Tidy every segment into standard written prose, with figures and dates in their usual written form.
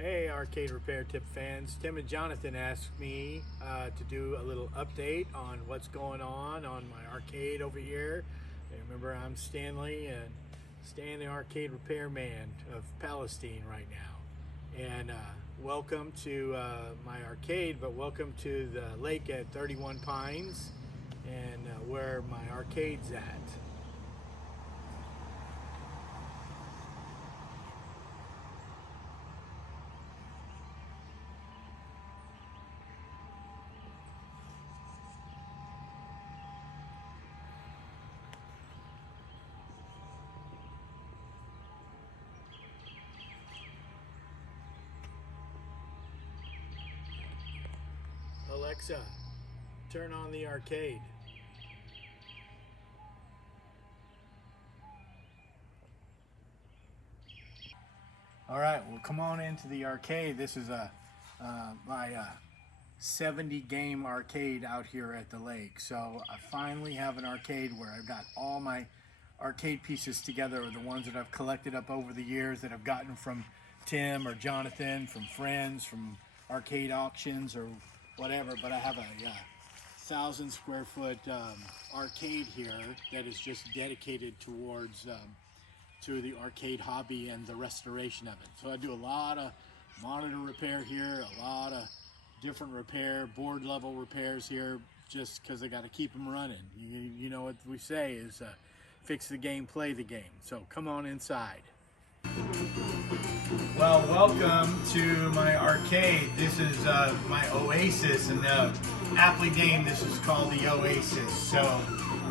Hey, arcade repair tip fans. Tim and Jonathan asked me to do a little update on what's going on my arcade over here. And remember, I'm Stanley, and Stan, the arcade repairman of Palestine right now. And welcome to my arcade, but welcome to the lake at 31 Pines, and where my arcade's at. Alexa, turn on the arcade. All right, well, come on into the arcade. This is my 70 game arcade out here at the lake. So I finally have an arcade where I've got all my arcade pieces together, the ones that I've collected up over the years that I've gotten from Tim or Jonathan, from friends, from arcade auctions or whatever. But I have a 1,000 square foot arcade here that is just dedicated towards to the arcade hobby and the restoration of it. So I do a lot of monitor repair here, a lot of different repair, board level repairs here, just because I got to keep them running. You know what we say is fix the game, play the game. So come on inside. Well, welcome to my arcade. This is my Oasis, and aptly named, this is called the Oasis. So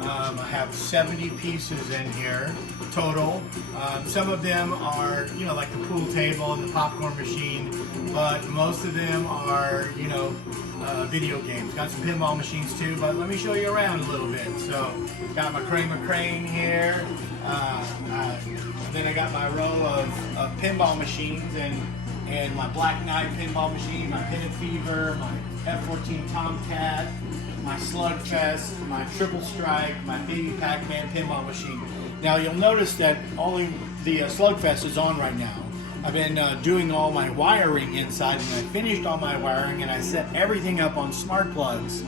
I have 70 pieces in here total. Some of them are, like the pool table and the popcorn machine, but most of them are, video games. Got some pinball machines too, but let me show you around a little bit. So, got my Crane here. Then I got my row of pinball machines and my Black Knight pinball machine, my Pin and Fever, my F-14 Tomcat, my Slugfest, my Triple Strike, my Baby Pac-Man pinball machine. Now you'll notice that only the Slugfest is on right now. I've been doing all my wiring inside, and I finished all my wiring, and I set everything up on smart plugs,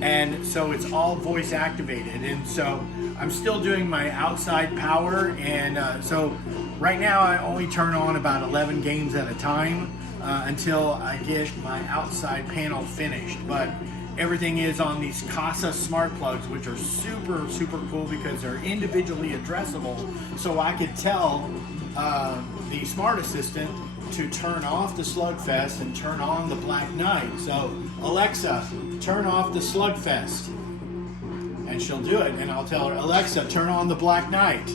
and so it's all voice activated. And so I'm still doing my outside power, and so right now I only turn on about 11 games at a time until I get my outside panel finished. But everything is on these Casa smart plugs, which are super cool because they're individually addressable. So I could tell the smart assistant to turn off the Slugfest and turn on the Black Knight. So Alexa, turn off the Slugfest, and she'll do it. And I'll tell her, Alexa, turn on the Black Knight,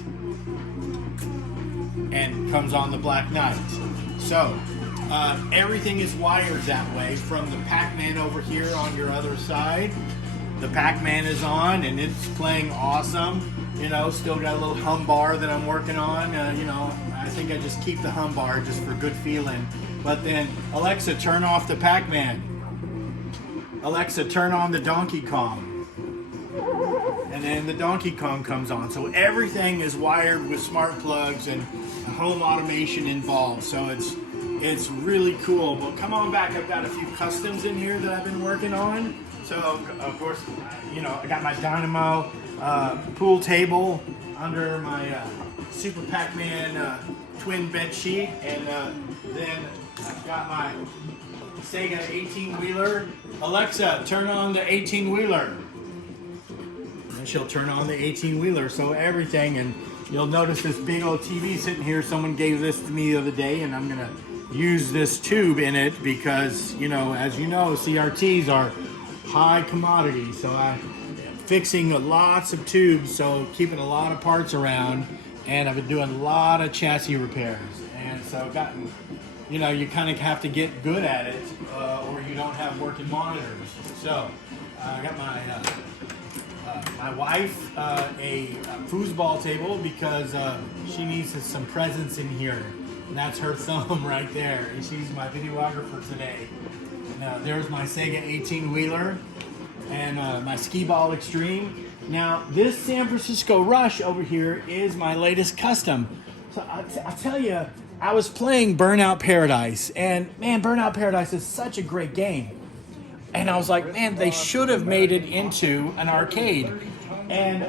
and comes on the Black Knight. So everything is wired that way. From the Pac-Man over here on your other side, the Pac-Man is on and it's playing awesome. Still got a little hum bar that I'm working on. I think I just keep the hum bar just for good feeling. But then, Alexa, turn off the Pac-Man. Alexa, turn on the Donkey Kong. And then the Donkey Kong comes on. So everything is wired with smart plugs and home automation involved. So it's really cool. But come on back, I've got a few customs in here that I've been working on. So of course, I got my Dynamo pool table under my Super Pac-Man twin bed sheet, and then I've got my Sega 18-wheeler. Alexa, turn on the 18-wheeler. And she'll turn on the 18-wheeler. So everything, and you'll notice this big old TV sitting here. Someone gave this to me the other day, and I'm gonna use this tube in it because, as you know, CRTs are high commodity. So I'm fixing lots of tubes, so keeping a lot of parts around, and I've been doing a lot of chassis repairs. And so I've gotten, you kind of have to get good at it or you don't have working monitors. So I got my wife a foosball table because she needs some presents in here. And that's her thumb right there. And she's my videographer today. Now there's my Sega 18-wheeler and my Skee Ball Extreme. Now this San Francisco Rush over here is my latest custom. So I tell you, I was playing Burnout Paradise, and man, Burnout Paradise is such a great game. And I was like, man, they should have made it into an arcade. And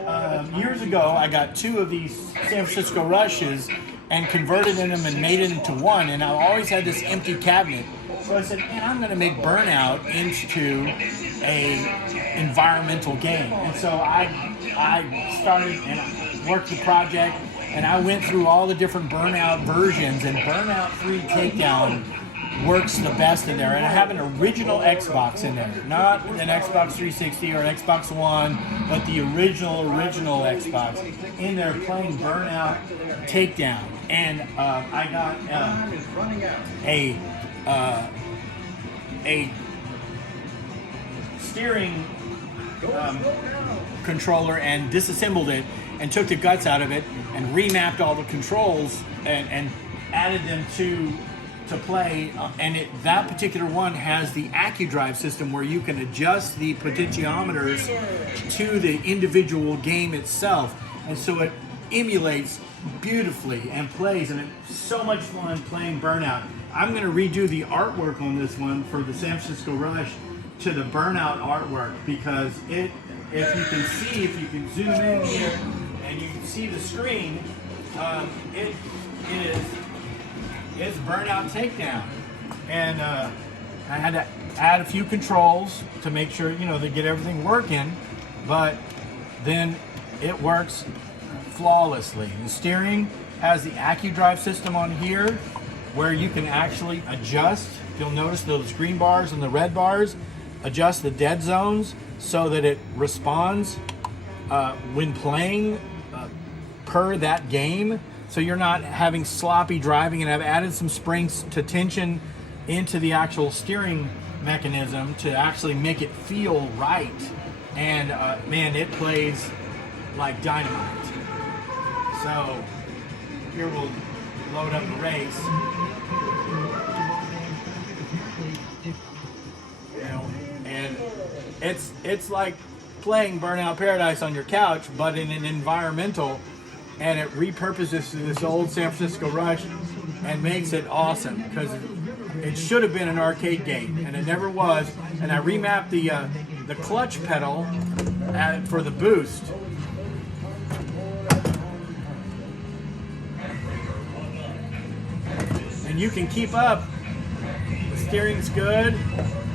years ago, I got 2 of these San Francisco Rushes and converted them and made it into one. And I always had this empty cabinet. So I said, man, I'm going to make Burnout into a environmental game. And so I started and I worked the project, and I went through all the different Burnout versions, and Burnout 3 Takedown works the best in there. And I have an original Xbox in there, not an Xbox 360 or an Xbox One, but the original Xbox in there playing Burnout Takedown. And I got a steering controller and disassembled it and took the guts out of it and remapped all the controls and added them to play, and that particular one has the AccuDrive system where you can adjust the potentiometers to the individual game itself, and so it emulates beautifully and plays, and it's so much fun playing Burnout. I'm going to redo the artwork on this one for the San Francisco Rush to the Burnout artwork, because if you can zoom in here and you can see the screen, it's Burnout Takedown. And I had to add a few controls to make sure, to get everything working, but then it works flawlessly. The steering has the AccuDrive system on here where you can actually adjust. You'll notice those green bars and the red bars, adjust the dead zones so that it responds when playing per that game. So you're not having sloppy driving, and I've added some springs to tension into the actual steering mechanism to actually make it feel right. And man, it plays like dynamite. So here we'll load up the race. And it's like playing Burnout Paradise on your couch, but in an environmental. And it repurposes this old San Francisco Rush and makes it awesome, because it should have been an arcade game and it never was. And I remapped the clutch pedal for the boost. And you can keep up. The steering's good.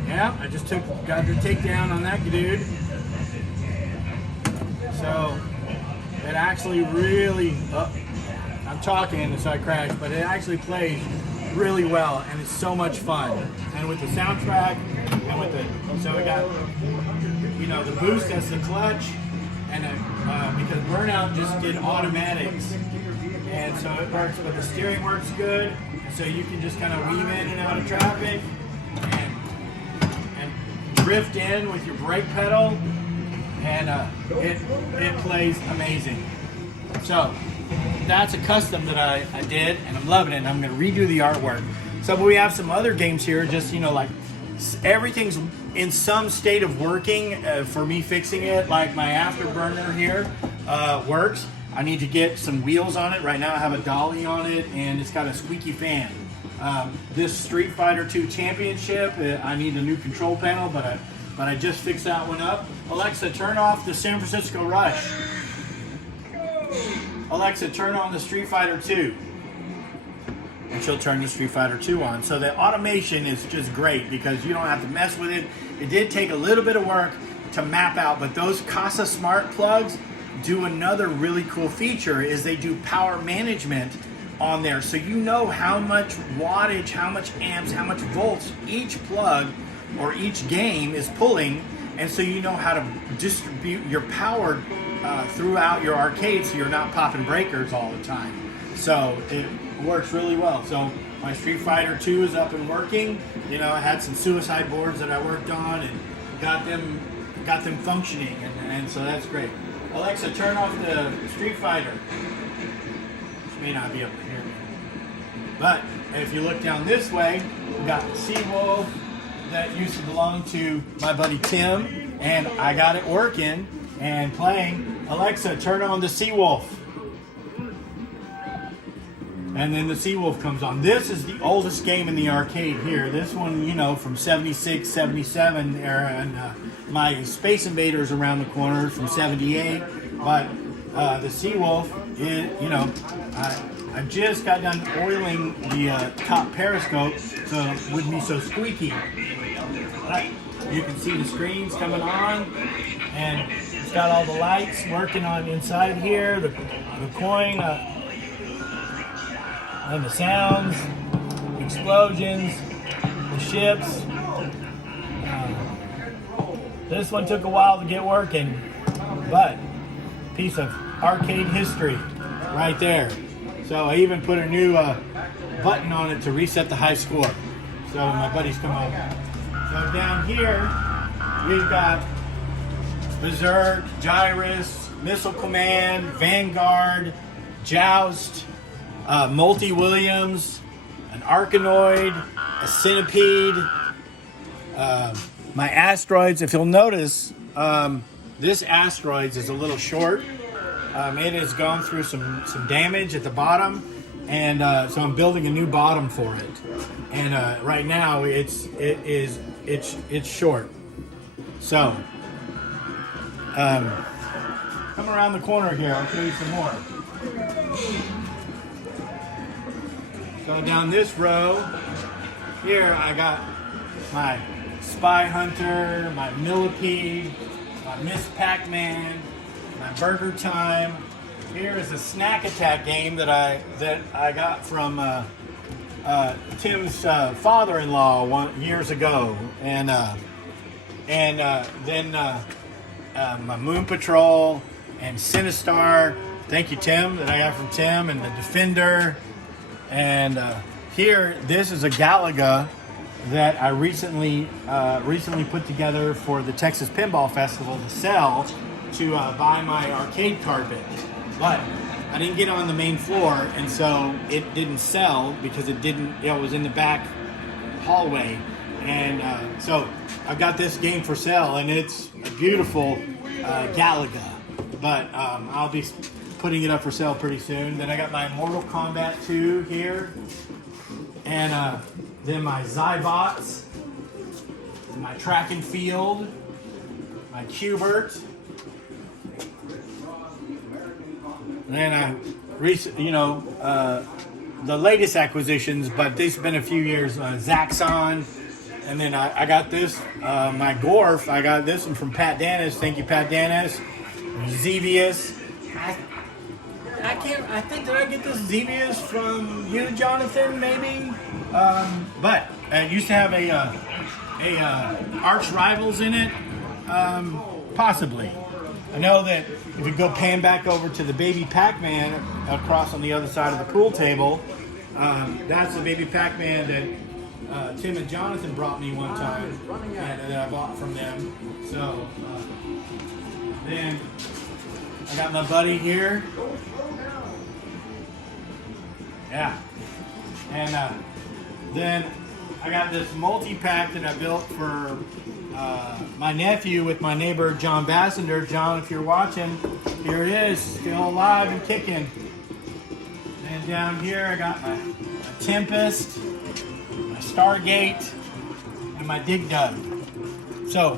Yeah, I just got the takedown on that dude. So it actually really, I'm talking so I crashed, but it actually plays really well, and it's so much fun. And with the soundtrack, and so we got, the boost as the clutch, and because Burnout just did automatics, and so it works, but the steering works good, so you can just kind of weave in and out of traffic, and drift in with your brake pedal. And it plays amazing. So that's a custom that I did, and I'm loving it, and I'm going to redo the artwork. So we have some other games here, just like everything's in some state of working for me fixing it. Like my afterburner here works. I need to get some wheels on it. Right now I have a dolly on it, and it's got a squeaky fan. This Street Fighter 2 Championship, I need a new control panel, but I just fixed that one up. Alexa, turn off the San Francisco Rush. Alexa, turn on the Street Fighter 2. And she'll turn the Street Fighter 2 on. So the automation is just great because you don't have to mess with it. It did take a little bit of work to map out, but those Casa Smart plugs do another really cool feature, is they do power management on there. So you know how much wattage, how much amps, how much volts each plug or each game is pulling, and so you know how to distribute your power throughout your arcade, so you're not popping breakers all the time. So it works really well. So my Street Fighter 2 is up and working. I had some suicide boards that I worked on and got them functioning, and so that's great. Alexa, turn off the Street Fighter. She may not be able to hear me, but if you look down this way, we got the Seawolf that used to belong to my buddy Tim, and I got it working and playing. Alexa, turn on the Seawolf. and then the Seawolf comes on. This is the oldest game in the arcade here. This one, you know, from 76, 77 era, and my Space Invaders around the corner from 78. But the Seawolf, you know, I just got done oiling the top periscope so it wouldn't be so squeaky. But you can see the screens coming on, and it's got all the lights working on inside here, the coin, and the sounds, the explosions, the ships. This one took a while to get working, but piece of arcade history right there. So I even put a new button on it to reset the high score. So my buddies come over. So down here, we've got Berserk, Gyrus, Missile Command, Vanguard, Joust, Multi-Williams, an Arkanoid, a Centipede, my Asteroids. If you'll notice, this Asteroids is a little short. It has gone through some damage at the bottom, and so I'm building a new bottom for it. And right now it's short. So come around the corner here. I'll show you some more. So down this row here, I got my Spy Hunter, my Millipede, my Miss Pac-Man, my Burger Time. Here is a Snack Attack game that I got from Tim's father-in-law years ago, and then my Moon Patrol and Sinistar. Thank you, Tim, that I got from Tim, and the Defender. And here, this is a Galaga that I recently put together for the Texas Pinball Festival to sell to buy my arcade carpet. But I didn't get on the main floor, and so it didn't sell because it was in the back hallway. And so I've got this game for sale, and it's a beautiful Galaga. But I'll be putting it up for sale pretty soon. Then I got my Mortal Kombat 2 here, and then my Zybots, my Track and Field, my Qbert. And then the latest acquisitions, but this has been a few years, Zaxxon. And then I got this, my Gorf, I got this one from Pat Danis. Thank you, Pat Danis. Xevious. I think did I get this Xevious from you, Jonathan, maybe? But it used to have a Arch Rivals in it, possibly. I know that if you go pan back over to the Baby Pac-Man across on the other side of the pool table, that's the Baby Pac-Man that Tim and Jonathan brought me one time, and that I bought from them. So then I got my buddy here. Yeah. And then I got this multi-pack that I built for my nephew with my neighbor John Bassender. John, if you're watching, here it is, still alive and kicking. And down here I got my Tempest, my Stargate, and my Dig Dug. So,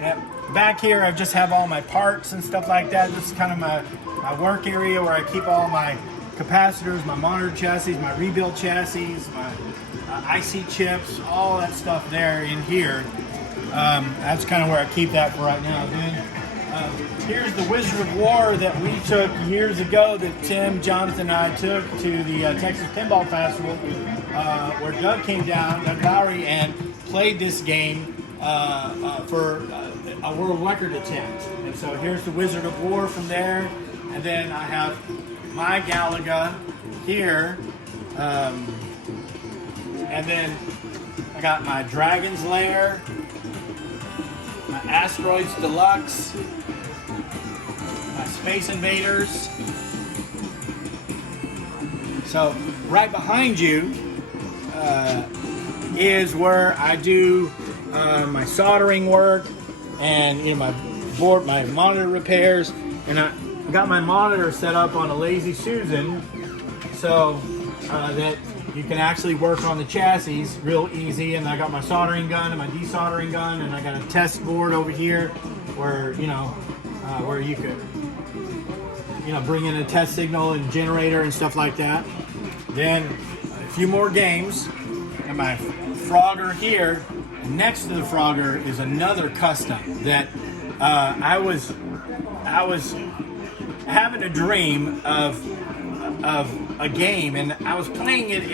yep. Back here I just have all my parts and stuff like that. This is kind of my work area where I keep all my capacitors, my monitor chassis, my rebuild chassis, my IC chips, all that stuff there in here. That's kind of where I keep that for right now. Then here's the Wizard of War that we took years ago, that Tim, Jonathan, and I took to the Texas Pinball Festival, where Doug came down, Doug Lowry, and played this game for a world record attempt. And so here's the Wizard of War from there, and then I have my Galaga here, and then I got my Dragon's Lair, my Asteroids Deluxe, my Space Invaders. So right behind you is where I do my soldering work and my board, my monitor repairs, and got my monitor set up on a Lazy Susan, so that you can actually work on the chassis real easy. And I got my soldering gun and my desoldering gun, and I got a test board over here where where you could bring in a test signal and generator and stuff like that. Then a few more games, and my Frogger here. Next to the Frogger is another custom that I was having a dream of a game, and I was playing it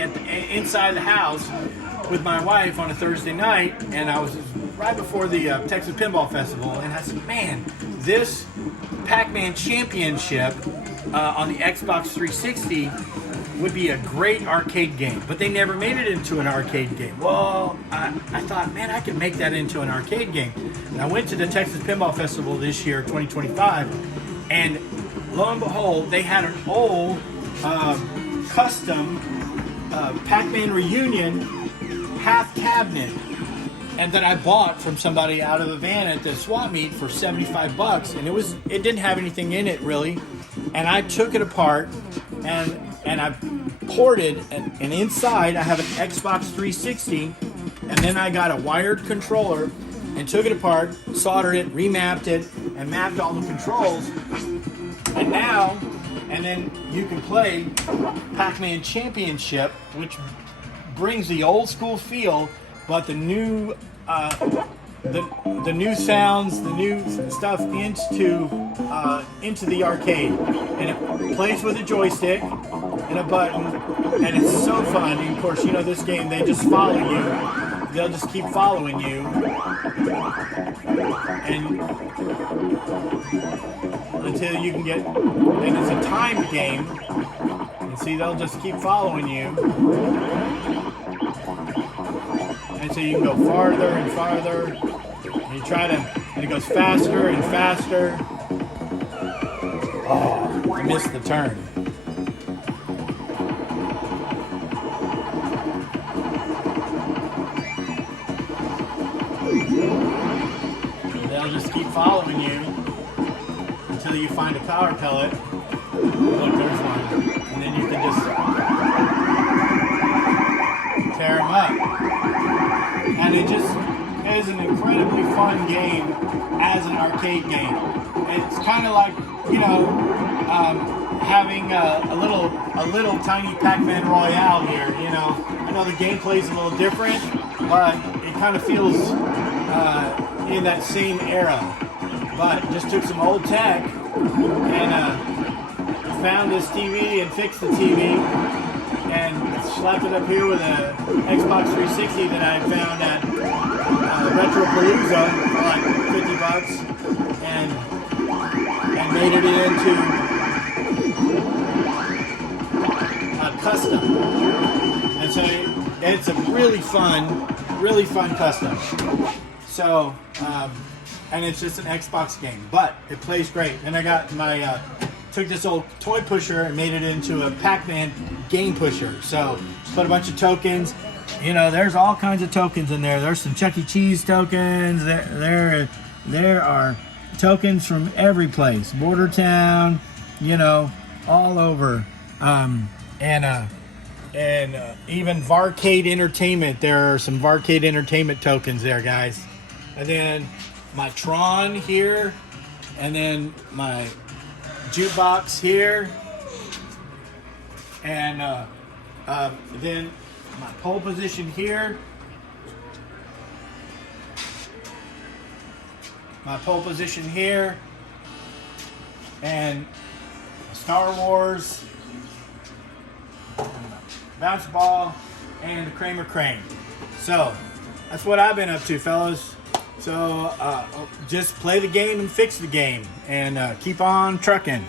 inside the house with my wife on a Thursday night, and I was right before the Texas Pinball Festival, and I said, man, this Pac-Man Championship on the Xbox 360 would be a great arcade game, but they never made it into an arcade game. Well, I thought, man, I could make that into an arcade game. And I went to the Texas Pinball Festival this year, 2025, and lo and behold, they had an old custom Pac-Man Reunion half cabinet, and that I bought from somebody out of a van at the swap meet for $75, and it didn't have anything in it really. And I took it apart and I ported, and inside I have an Xbox 360, and then I got a wired controller and took it apart, soldered it, remapped it, and mapped all the controls. And then you can play Pac-Man Championship, which brings the old school feel, but the new the new sounds, the new stuff into the arcade, and it plays with a joystick and a button, and it's so fun. And of course, this game, they just follow you. They'll just keep following you, and until you can get. And it's a timed game, and see, they'll just keep following you. And so you can go farther and farther, and you try to, and it goes faster and faster. Oh, I missed the turn. They'll just keep following you until you find a power pellet. Look, there's one. And then you can just tear them up. And it just is an incredibly fun game as an arcade game. It's kind of like, having a little tiny Pac-Man Royale here. I know the gameplay is a little different, but it kind of feels in that same era. But just took some old tech and found this TV and fixed the TV. And slapped it up here with a Xbox 360 that I found at Retro Palooza for like $50, and made it into a custom. And so it's a really fun custom. So, and it's just an Xbox game, but it plays great. And I got my took this old toy pusher and made it into a Pac-Man game pusher. So put a bunch of tokens. There's all kinds of tokens in there. There's some Chuck E. Cheese tokens. There are tokens from every place. Border Town, all over. And even Varcade Entertainment. There are some Varcade Entertainment tokens there, guys. And then my Tron here. And then my jukebox here, and then my pole position here, and Star Wars, bounce ball, and the Kramer Crane. So that's what I've been up to, fellas. So just play the game and fix the game, and keep on trucking.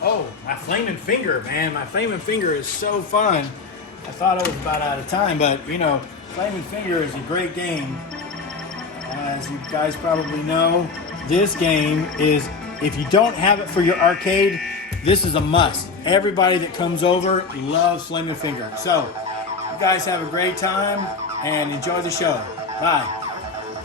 Oh, my flaming finger, man. My flaming finger is so fun. I thought I was about out of time, but flaming finger is a great game. As you guys probably know, this game is, if you don't have it for your arcade, this is a must. Everybody that comes over loves Flaming Finger. So guys have a great time and enjoy the show. Bye.